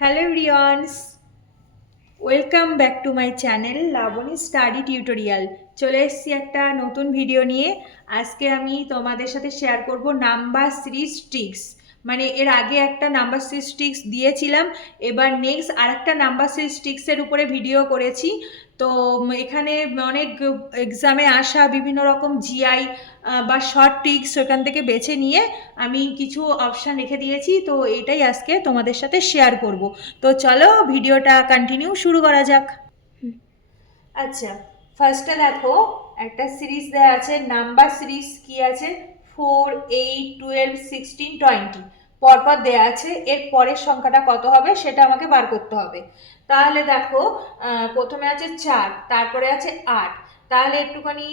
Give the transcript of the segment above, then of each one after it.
Hello everyones, welcome back to my channel Labani study tutorial. চলে এসেছি একটা নতুন ভিডিও নিয়ে। আজকে আমি তোমাদের সাথে শেয়ার করব নাম্বার সিরিজ ট্রিক্স। মানে এর আগে একটা নাম্বার সিরিজ ট্রিক্স দিয়েছিলাম, এবার নেক্সট আরেকটা নাম্বার সিরিজ ট্রিক্সের উপরে ভিডিও করেছি। তো এখানে অনেক এক্সামে আসা বিভিন্ন রকম জিআই বা শর্ট ট্রিক্স সেখান থেকে বেছে নিয়ে আমি কিছু অপশান রেখে দিয়েছি, তো এটাই আজকে তোমাদের সাথে শেয়ার করব। তো চলো ভিডিওটা কন্টিনিউ শুরু করা যাক। আচ্ছা, ফার্স্টে দেখো একটা সিরিজ দেওয়া আছে, নাম্বার সিরিজ কি আছে, 4, 8, 12, 16, 20 পরপর দেওয়া আছে। এর পরের সংখ্যাটা কত হবে সেটা আমাকে বার করতে হবে। তাহলে দেখো প্রথমে আছে 4, তারপরে আছে 8। তাহলে একটুখানি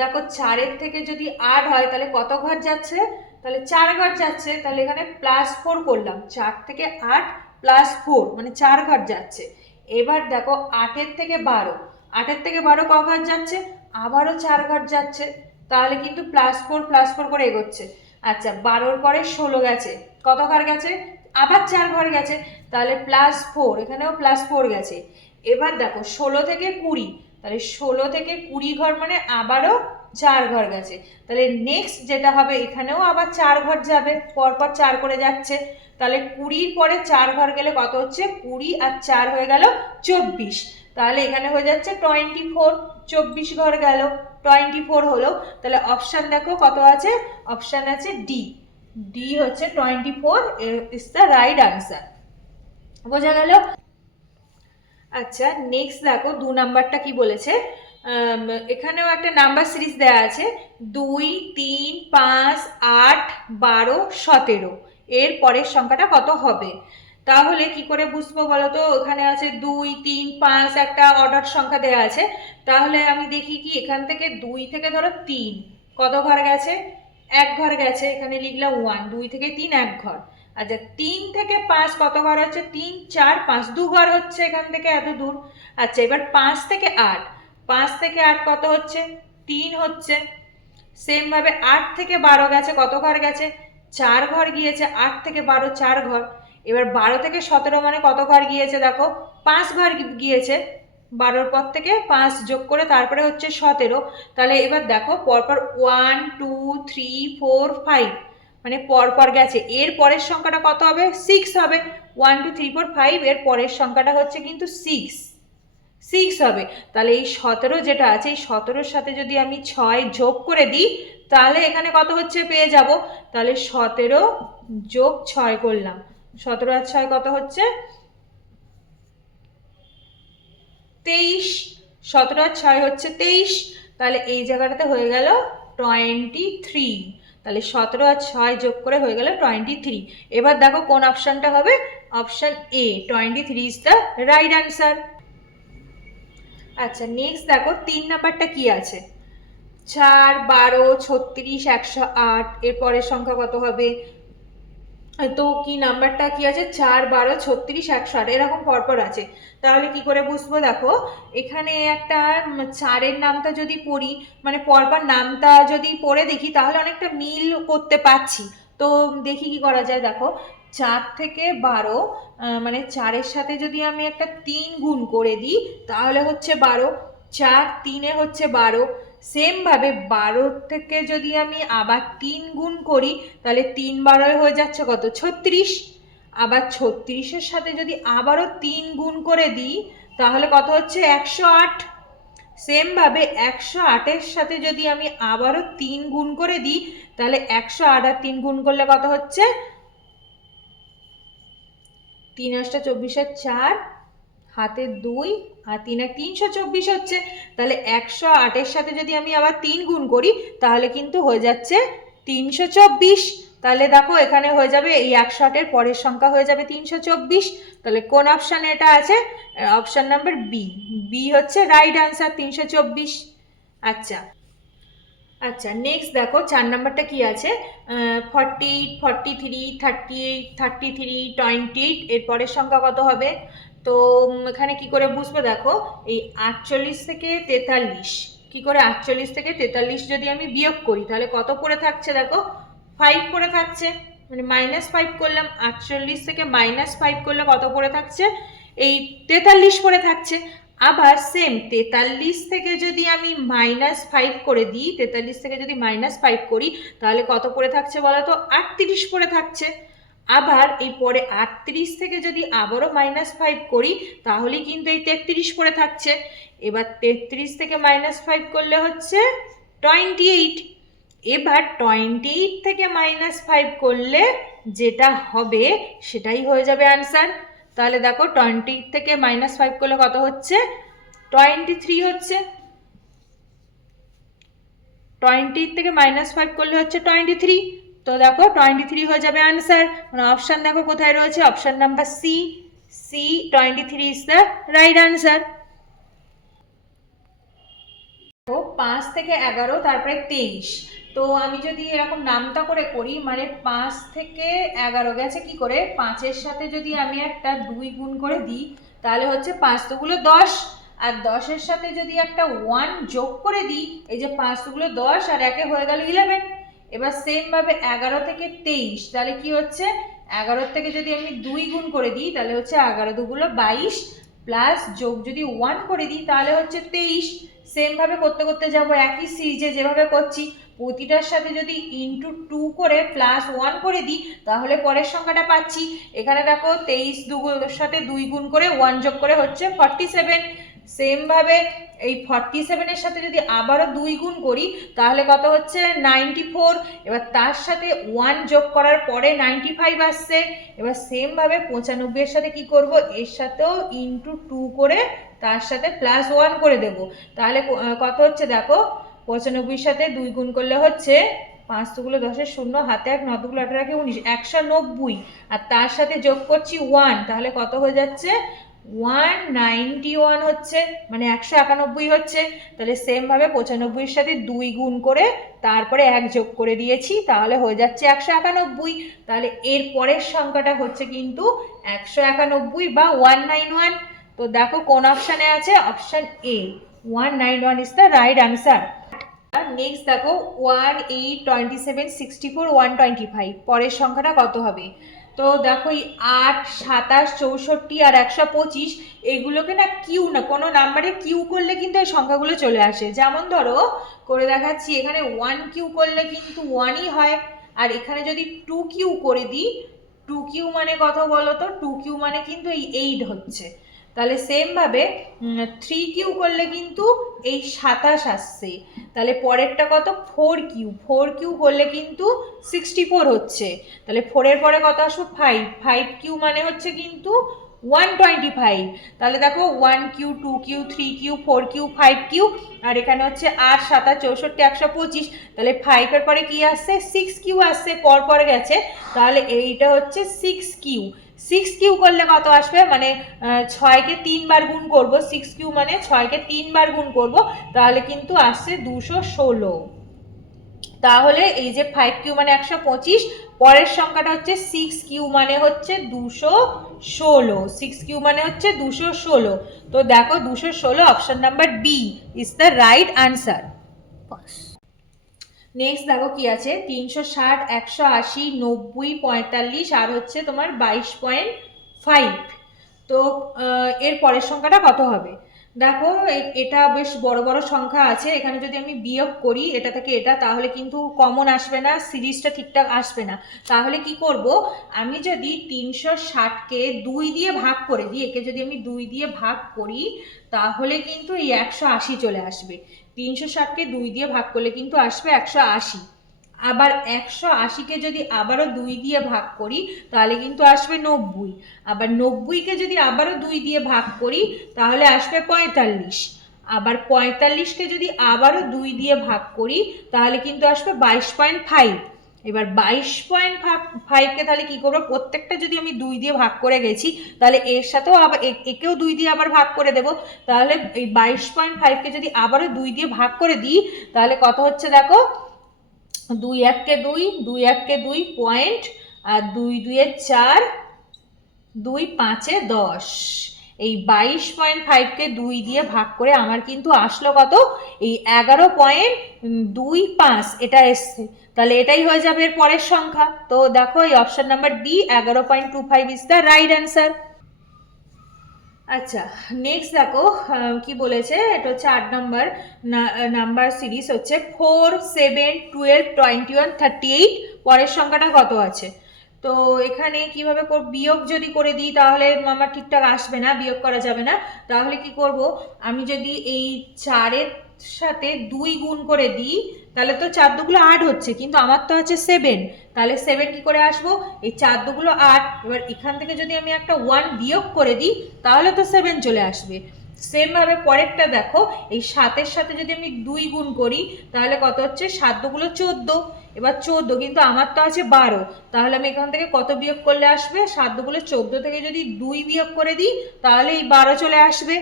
দেখো 4-এর থেকে যদি 8 হয় তাহলে কত ঘর যাচ্ছে, তাহলে 4 ঘর যাচ্ছে। তাহলে এখানে +4 করলাম, 4 থেকে 8 +4 মানে 4 ঘর যাচ্ছে। এবার দেখো 8-এর থেকে 12, 8-এর থেকে 12 ক ঘর যাচ্ছে, আবারও 4 ঘর যাচ্ছে। তাহলে কিন্তু +4 করে এগোচ্ছে। আচ্ছা, 12-র পরে 16 গেছে, কত ঘর গেছে, আবার 4 ঘর গেছে। তাহলে +4, এখানেও +4 গেছে। এবার দেখো 16 থেকে 20, তাহলে 16 থেকে 20 ঘর মানে আবারও 4 ঘর গেছে। তাহলে নেক্সট যেটা হবে, এখানেও আবার 4 ঘর যাবে, পরপর 4 করে যাচ্ছে। তাহলে 20-র পরে 4 ঘর গেলে কত হচ্ছে, 20 আর 4 হয়ে গেল 24। তাহলে এখানে হয়ে যাচ্ছে 24, 24 ঘর গেল, 24 হলো। তাহলে অপশান দেখো কত আছে, অপশান আছে ডি। ডি হচ্ছে 24 ইজ দ্য রাইট আনসার। বোঝা গেল? আচ্ছা, নেক্সট দেখো 2 নাম্বারটা কি বলেছে। এখানেও একটা নাম্বার সিরিজ দেওয়া আছে, 2, 3, 5, 8, 12, 17। এর পরের সংখ্যাটা কত হবে? তাহলে কি করে বুঝবো বলো তো? ওখানে আছে 2, 3, 5, একটা অর্ডার সংখ্যা দেওয়া আছে। তাহলে আমি দেখি কি, এখান থেকে 2 থেকে ধরো 3 কত ঘর গেছে, 1 ঘর গেছে। এখানে লিখলাম 1, 2 থেকে 3 1 ঘর। আচ্ছা, 3 থেকে 5 কত ঘর হচ্ছে, 3, 4, 5 2 ঘর হচ্ছে এখান থেকে এত দূর। আচ্ছা, এবার 5 থেকে 8, 5 থেকে 8 কত হচ্ছে, 3 হচ্ছে। সেম ভাবে 8 থেকে 12 গেছে, কত ঘর গেছে, 4 ঘর গিয়েছে। 8 থেকে 12 4 ঘর। এবার 12 থেকে 17 মানে কত ঘর গিয়েছে, দেখো 5 ঘর গিয়েছে। 12-র পর থেকে 5 যোগ করে তারপরে হচ্ছে 17। তাহলে এবার দেখো পরপর 1, 2, 3, 4, 5 মানে পরপর গেছে। এর পরের সংখ্যাটা কত হবে, 6 হবে। 1, 2, 3, 4, 5 এর পরের সংখ্যাটা হচ্ছে কিন্তু 6 হবে। তাহলে এই 17 যেটা আছে, এই 17-র সাথে যদি আমি 6 যোগ করে দিই তাহলে এখানে কত হচ্ছে পেয়ে যাব। তাহলে 17 যোগ 6 করলাম, 17 আর 6 কত হচ্ছে, 23। 17 আর 6 হচ্ছে 23। তাহলে এই জায়গাটাতে হয়ে গেল 23। তাহলে 17 আর 6 যোগ করে হয়ে গেল 23। এবার দেখো কোন অপশানটা হবে, option A, 23 is the right answer. আচ্ছা, নেক্সট দেখো 3 নাম্বারটা কি আছে, 4, 12, 36, 108 এর পরের সংখ্যা কত হবে। তো কি নাম্বারটা কি আছে, 4, 12, 36, 108 এরকম পরপর আছে। তাহলে কি করে বুঝবো, দেখো এখানে একটা 4-এর নামটা যদি পড়ি, মানে পরপর নামটা যদি পড়ে দেখি তাহলে অনেকটা মিল করতে পারছি। তো দেখি কি করা যায়। দেখো 4 থেকে 12 মানে 4-এর সাথে যদি আমি একটা 3 গুণ করে দিই তাহলে হচ্ছে 12, 4 3-এ হচ্ছে 12। সেম ভাবে 12 থেকে যদি আমি আবার 3 গুণ করি তাহলে 3 12 হয়ে যাচ্ছে কত, 36। আবার 36-এর সাথে যদি আবারও 3 গুণ করে দিই তাহলে কত হচ্ছে, 108। সেম ভাবে 108-এর সাথে যদি আমি আবারও 3 গুণ করে দিই তাহলে 108 আর 3 গুণ করলে কত হচ্ছে, 3 8 24 আর 4 হাতে 2 আর 3 আর 324 হচ্ছে। তাহলে 108-এর সাথে যদি আমি আবার 3 গুণ করি তাহলে কিন্তু হয়ে যাচ্ছে 324। তাহলে দেখো এখানে হয়ে যাবে, এই 108-এর পরের সংখ্যা হয়ে যাবে 324। তাহলে কোন অপশানে এটা আছে, অপশান নাম্বার বি। বি হচ্ছে রাইট আনসার, 324। আচ্ছা, আচ্ছা, নেক্সট দেখো 4 নাম্বারটা কি আছে, 48, 43, 38, 33, 28 এর পরের সংখ্যা কত হবে। তো এখানে কি করে বুঝবো, দেখো এই 48 থেকে 43, কি করে 48 থেকে 43 যদি আমি বিয়োগ করি তাহলে কত পড়ে থাকছে, দেখো 5 পড়ে থাকছে। মানে -5 করলাম, 48 থেকে -5 করলে কত পড়ে থাকছে, এই 43 পড়ে থাকছে। আবার সেম 43 থেকে যদি আমি -5 করে দিই, 43 থেকে যদি -5 করি তাহলে কত পড়ে থাকছে বলো তো, 38 পড়ে থাকছে। আবার এই পরে 38 থেকে যদি আবারও -5 করি তাহলে কিন্তু এই 33 পড়ে থাকছে। এবার 33 থেকে -5 করলে হচ্ছে 28। এবার 28 থেকে -5 করলে যেটা হবে সেটাই হয়ে যাবে আনসার। তাহলে দেখো 20 থেকে -5 করলে কত হচ্ছে, 23 হচ্ছে। 20 থেকে -5 করলে হচ্ছে 23। তো দেখো 23 হয়ে যাবে আনসার। মানে অপশান দেখো কোথায় রয়েছে, option number C. C 23 is the right answer. 5 থেকে 11 তারপরে 23। তো আমি যদি এরকম নামটা করে করি, মানে 5 থেকে 11 গেছে কি করে, 5-এর সাথে যদি আমি একটা 2 গুণ করে দিই তাহলে হচ্ছে 5 দুগুলো 10, আর 10-এর সাথে যদি একটা 1 যোগ করে দিই, এই যে 5 দুগুলো 10 আর 1 হয়ে গেল 11। এবার সেম ভাবে 11 থেকে 23, তাহলে কি হচ্ছে, 11 থেকে যদি আমি 2 গুণ করে দিই তাহলে হচ্ছে 11 দুগুলো 22, প্লাস যোগ যদি 1 করে দিই তাহলে হচ্ছে 23। সেম ভাবে করতে করতে যাবো একই সিরিজে যেভাবে করছি, প্রতিটার সাথে যদি ইন্টু 2 করে প্লাস 1 করে দিই তাহলে পরের সংখ্যাটা পাচ্ছি। এখানে দেখো 23 দুগুলোর সাথে 2 গুণ করে 1 যোগ করে হচ্ছে 47। সেম ভাবে এই 47-এর সাথে যদি আবারও 2 গুণ করি তাহলে কত হচ্ছে 94। এবার তার সাথে 1 যোগ করার পরে 95 আসছে। এবার সেম ভাবে 95-এর সাথে কি করব, এর সাথেও ইন্টু 2 করে তার সাথে প্লাস 1 করে দেব। তাহলে কত হচ্ছে দেখো, 95-এর সাথে 2 গুণ করলে হচ্ছে 5 দুগুলো 10-এর 0, হাতে 1, 9 দুগুলো 18, 19, 190। আর তার সাথে যোগ করছি 1, তাহলে কত হয়ে যাচ্ছে 191 হচ্ছে, মানে 191 হচ্ছে। তাহলে সেম ভাবে 95-এর সাথে 2 গুণ করে তারপরে 1 যোগ করে দিয়েছি, তাহলে হয়ে যাচ্ছে 191। তাহলে এর পরের সংখ্যাটা হচ্ছে কিন্তু 191 বা 191। তো দেখো কোন অপশানে আছে, option A, 191 is the right answer. Next দেখো 1, 8, 27, 64, 125, পরের সংখ্যাটা কত হবে। তো দেখো এই 8, 27, 64 আর 125 এগুলোকে না কিউ, না কোনো নাম্বারে কিউ করলে কিন্তু এই সংখ্যাগুলো চলে আসে। যেমন ধরো করে দেখাচ্ছি, এখানে 1 কিউ করলে কিন্তু 1ই হয়, আর এখানে যদি 2 কিউ করে দিই, 2 কিউ মানে কত বলো তো, 2 কিউ মানে কিন্তু এই 8 হচ্ছে। তাহলে সেম ভাবে 3 কিউ করলে কিন্তু এই 27 আসছে। তাহলে পরেরটা কত, 4 কিউ, 4 কিউ করলে কিন্তু 64 হচ্ছে। তাহলে 4-এর পরে কত আসবে, 5, 5 কিউ মানে হচ্ছে কিন্তু 125। তাহলে দেখো 1 Q, 2 Q, 3 Q, 4 Q, 5 Q, আর এখানে হচ্ছে 8, 27, 64, 125। তাহলে 5-এর পরে কি আসছে, 6 কিউ আসছে, পরে গেছে। তাহলে এইটা হচ্ছে 6 কিউ। 6 কিউ করলে কত আসবে, মানে 6-কে 3 বার গুণ করব, 6 কিউ মানে 6-কে 3 বার গুণ করব, তাহলে কিন্তু আসছে 216। তাহলে এই যে 5 কিউ মানে 125, পরের সংখ্যাটা হচ্ছে 6 কিউ মানে হচ্ছে 216, 6 কিউ মানে হচ্ছে 216। তো দেখো 216 option number B is the right answer. Next দেখো কি আছে, 360, 180, 90, 45 আর হচ্ছে তোমার 22.5। তো এর পরের সংখ্যাটা কত হবে। দেখো এটা বেশ বড় বড় সংখ্যা আছে, এখানে যদি আমি বিয়োগ করি এটা থেকে এটা, তাহলে কিন্তু কমন আসবে না, সিরিজটা ঠিকঠাক আসবে না। তাহলে কি করব, আমি যদি 360-কে 2 দিয়ে ভাগ করে দিই, একে যদি আমি 2 দিয়ে ভাগ করি তাহলে কিন্তু এই 180 চলে আসবে। 360-কে 2 দিয়ে ভাগ করলে কিন্তু আসবে 180। আবার 180-কে যদি আবারও 2 দিয়ে ভাগ করি তাহলে কিন্তু আসবে 90। আবার 90-কে যদি আবারও 2 দিয়ে ভাগ করি তাহলে আসবে 45। আবার 45-কে যদি আবারও 2 দিয়ে ভাগ করি তাহলে কিন্তু আসবে 22.5। এবার 22.5-কে তাহলে কি করবো, প্রত্যেকটা যদি আমি 2 দিয়ে ভাগ করে গেছি তাহলে এর সাথেও আবার একেও 2 দিয়ে আবার ভাগ করে দেব। তাহলে এই 22.5-কে যদি আবারও 2 দিয়ে ভাগ করে দিই তাহলে কত হচ্ছে দেখো, 2 1-কে 2, 2 1-কে 2 পয়েন্ট, আর 2 2-এ 4, 2 5-এ 10। এই 22.5-কে 2 দিয়ে ভাগ করে আমার কিন্তু আসলো কত, এই 11.25 এটা এসছে। তাহলে এটাই হয়ে যাবে এর পরের সংখ্যা। তো দেখো এই option number B 11.25 is the right answer. আচ্ছা, নেক্সট দেখো কি বলেছে, এটা হচ্ছে 8 নম্বর নাম্বার সিরিজ হচ্ছে 4, 7, 12, 21, 38। পরের সংখ্যাটা কত আছে? তো এখানে কিভাবে বিয়োগ যদি করে দিই তাহলে আমার ঠিকঠাক আসবে না, বিয়োগ করা যাবে না। তাহলে কি করব, আমি যদি এই 4-এর সাথে 2 গুণ করে দিই তাহলে তো 4 দুগুলো 8 হচ্ছে, কিন্তু আমার তো আছে 7। তাহলে 7 কি করে আসবো, এই 4 দুগুলো 8, এবার এখান থেকে যদি আমি একটা 1 বিয়োগ করে দিই তাহলে তো 7 চলে আসবে। সেম ভাবে পরেরটা দেখো, এই 7-এর সাথে যদি আমি 2 গুণ করি তাহলে কত হচ্ছে, 7 দুগুলো 14। এবার 14, কিন্তু আমার তো আছে 12, তাহলে আমি এখান থেকে কত বিয়োগ করলে আসবে, 7 দুগুলো 14 থেকে যদি 2 বিয়োগ করে দিই তাহলে এই 12 চলে আসবে।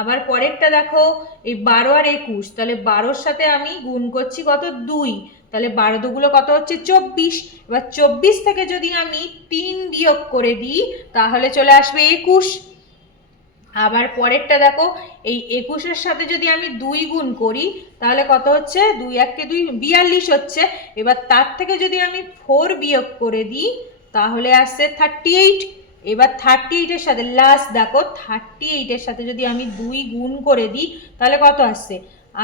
আবার পরেরটা দেখো, এই 12 আর 21, তাহলে 12-র সাথে আমি গুণ করছি কত, 2, তাহলে 12 দুগুলো কত হচ্ছে, 24। এবার 24 থেকে যদি আমি 3 বিয়োগ করে দিই তাহলে চলে আসবে 21। আবার পরেরটা দেখো, এই 21-এর সাথে যদি আমি 2 গুণ করি তাহলে কত হচ্ছে, 2 1 2, 42 হচ্ছে। এবার তার থেকে যদি আমি 4 বিয়োগ করে দিই তাহলে আসছে 38। এবার 38-এর সাথে লাস্ট দেখো, 38-এর সাথে যদি আমি 2 গুণ করে দিই তাহলে কত আসছে,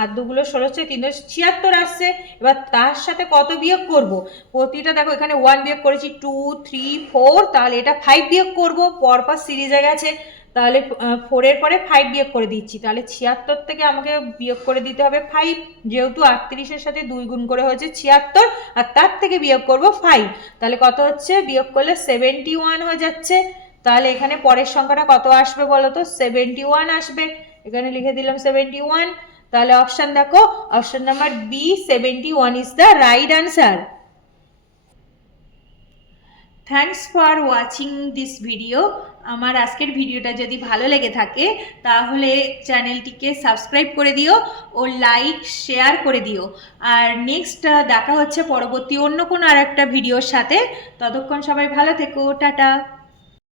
8 দুগুলো 16, 3 76 আসছে। এবার তার সাথে কত বিয়োগ করব, প্রতিটা দেখো এখানে 1 বিয়োগ করেছি, 2 3 4, তাহলে এটা 5 বিয়োগ করব, পরপর সিরিজে গেছে। তাহলে 4-এর পরে 5 বিয়োগ করে দিচ্ছি, তাহলে 76 থেকে আমাকে বিয়োগ করে দিতে হবে 5, যেহেতু 38-এর সাথে 2 গুণ করে হয়েছে 76, আর তার থেকে বিয়োগ করব 5, তাহলে কত হচ্ছে, বিয়োগ করলে 71 হয়ে যাচ্ছে। তাহলে এখানে পরের সংখ্যাটা কত আসবে বলো তো, 71 আসবে। এখানে লিখে দিলাম 71। তাহলে অপশন দেখো, option number B 71 is the right answer. Thanks for watching this video. আমার আজকের ভিডিওটা যদি ভালো লেগে থাকে তাহলে চ্যানেলটিকে সাবস্ক্রাইব করে দিও ও লাইক শেয়ার করে দিও। আর নেক্সট দেখা হচ্ছে পরবর্তী অন্য কোনো আর একটা ভিডিওর সাথে। ততক্ষণ সবাই ভালো থেকো, টাটা।